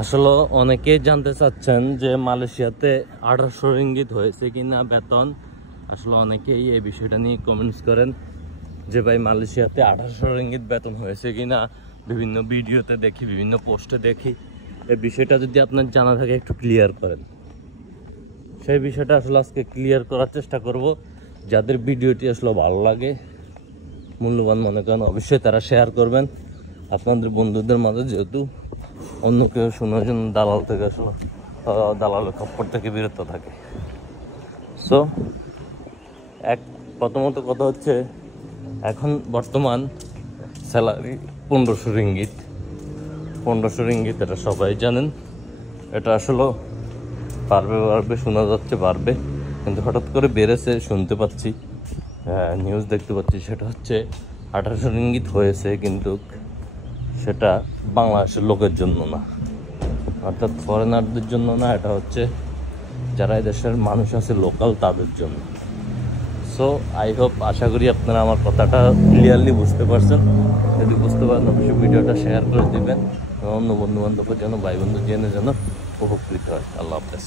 আসলে অনেকেই জানতে চাচ্ছেন যে মালয়েশিয়াতে 1800 রিঙ্গিত হয়েছে কিনা বেতন। আসলে অনেকেই এই বিষয়টা নিয়ে কমেন্টস করেন যে ভাই মালয়েশিয়াতে 1800 রিঙ্গিত বেতন হয়েছে কিনা, বিভিন্ন ভিডিওতে দেখি, বিভিন্ন পোস্টে দেখি। এই বিষয়টা যদি আপনার জানা থাকে একটু ক্লিয়ার করেন। সেই বিষয়টা আসলে আজকে ক্লিয়ার করার চেষ্টা করব। যাদের ভিডিওটি আসলে ভালো লাগে, মূল্যবান মনে করেন, অবশ্যই তারা শেয়ার করবেন আপনাদের বন্ধুদের মাঝে, যেহেতু অন্য কেউ শোনার জন্য দালাল থেকে আসলে দালালের খপ্পর থেকে বিরত থাকে। সো প্রথমত কথা হচ্ছে, এখন বর্তমান স্যালারি 1500 রিঙ্গিত। 1500 রিঙ্গিত এটা সবাই জানেন। এটা আসলে বাড়বে শোনা যাচ্ছে বাড়বে, কিন্তু হঠাৎ করে বেড়েছে শুনতে পাচ্ছি, নিউজ দেখতে পাচ্ছি। সেটা হচ্ছে 1800 রিঙ্গিত হয়েছে, কিন্তু সেটা বাংলাদেশের লোকের জন্য না, অর্থাৎ ফরেনারদের জন্য না। এটা হচ্ছে যারা এদেশের মানুষ আছে লোকাল, তাদের জন্য। সো আই হোপ, আশা করি আপনারা আমার কথাটা ক্লিয়ারলি বুঝতে পারছেন। যদি বুঝতে পারেন অবশ্যই ভিডিওটা শেয়ার করে দেবেন, অন্য বন্ধু বান্ধবের যেন, ভাই বন্ধু যেন উপকৃত হয়। আল্লাহ হাফেজ।